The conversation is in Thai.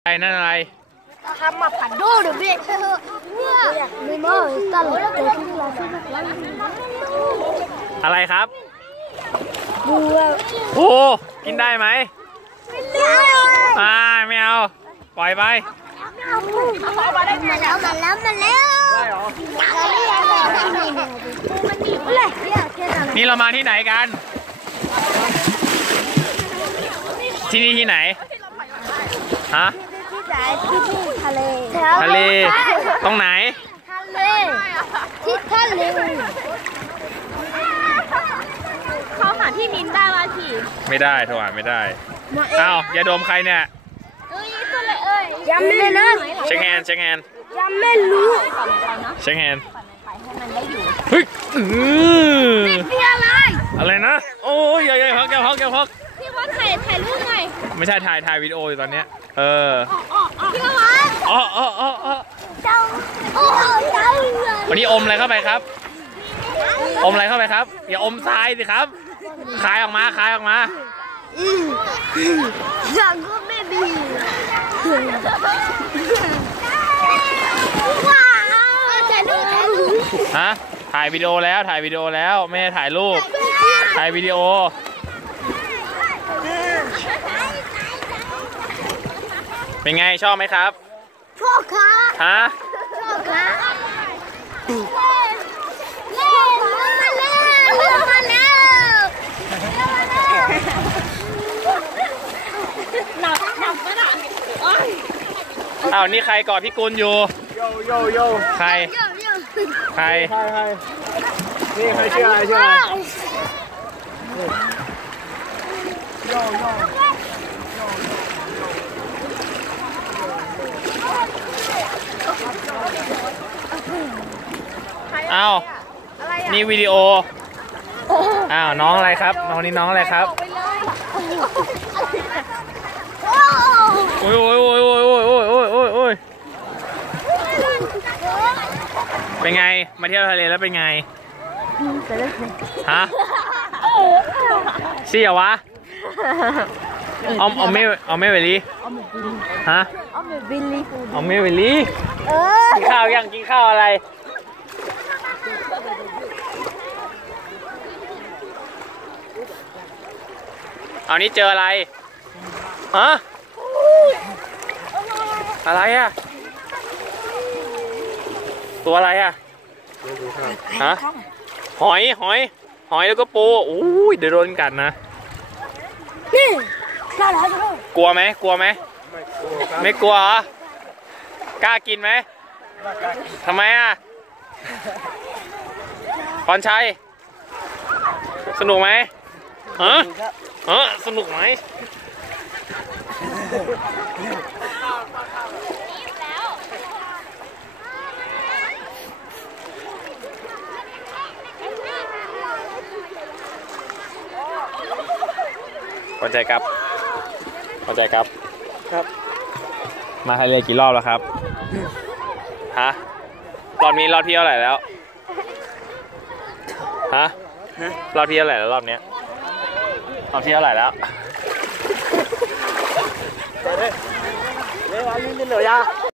อะไรนั่นอะไรทำมาผัดดูหรือเปล่าไม่มองตลอดเลยที่เราที่อะไรครับบัวโอ้กินได้ไหมไม่เอาปล่อยไปมาแล้วนี่เรามาที่ไหนกันที่นี่ที่ไหนฮะที่ทะเลตรงไหนทะเลที่ทะเลเขาหาพี่มินได้ว่าพี่ไม่ได้โทรหาไม่ได้อ้าวยาดมใครเนี่ยยังไม่นะเช็คแฮนด์ยังไม่รู้เช็คแฮนด์เฮ้ยนี่อะไรนะโอ้ยอย่าพักพี่ว่าถ่ายรูปหน่อยไม่ใช่ถ่ายวิดีโออยู่ตอนนี้พี่ว่าวันนี้อมอะไรเข้าไปครับอมอะไรเข้าไปครับอย่าอมทรายสิครับคายออกมายังก็ไม่ดีฮะถ่ายวิดีโอแล้วไม่ได้ถ่ายรูปถ่ายวิดีโอเป็นไงชอบไหมครับชอบค่ะฮะชอบค่ะอ้าวนี่ใครกอดพี่กุลอยู่โยใครนี่ใครชื่ออะไรอ้าวนี่วิดีโออ้าวน้องอะไรครับน้องนี่น้องอะไรครับโอ้ยเป็นไงมาเที่ยวทะเลแล้วเป็นไงฮะเสียวะเอาไม่เวลีฮะเอาไม่เวลีกินข้าวยังกินข้าวอะไรเอานี่เจออะไรฮะอะไรอะตัวอะไรอะฮะหอยแล้วก็ปูอู้ยเดี๋ยวโดนกัดนะกลัวไหมไม่กลัวเหรอกล้ากินไหมทำไมอะพรชัยสนุกไหมสนุกไหมพอใจครับมาทะเลกี่รอบแล้วครับฮะรอบนี้รอบที่เท่าไหร่แล้วฮะรอบที่เท่าไหร่แล้วรอบนี้รอบที่เท่าไหร่แล้วเฮ้ยวันนี้เหลือยา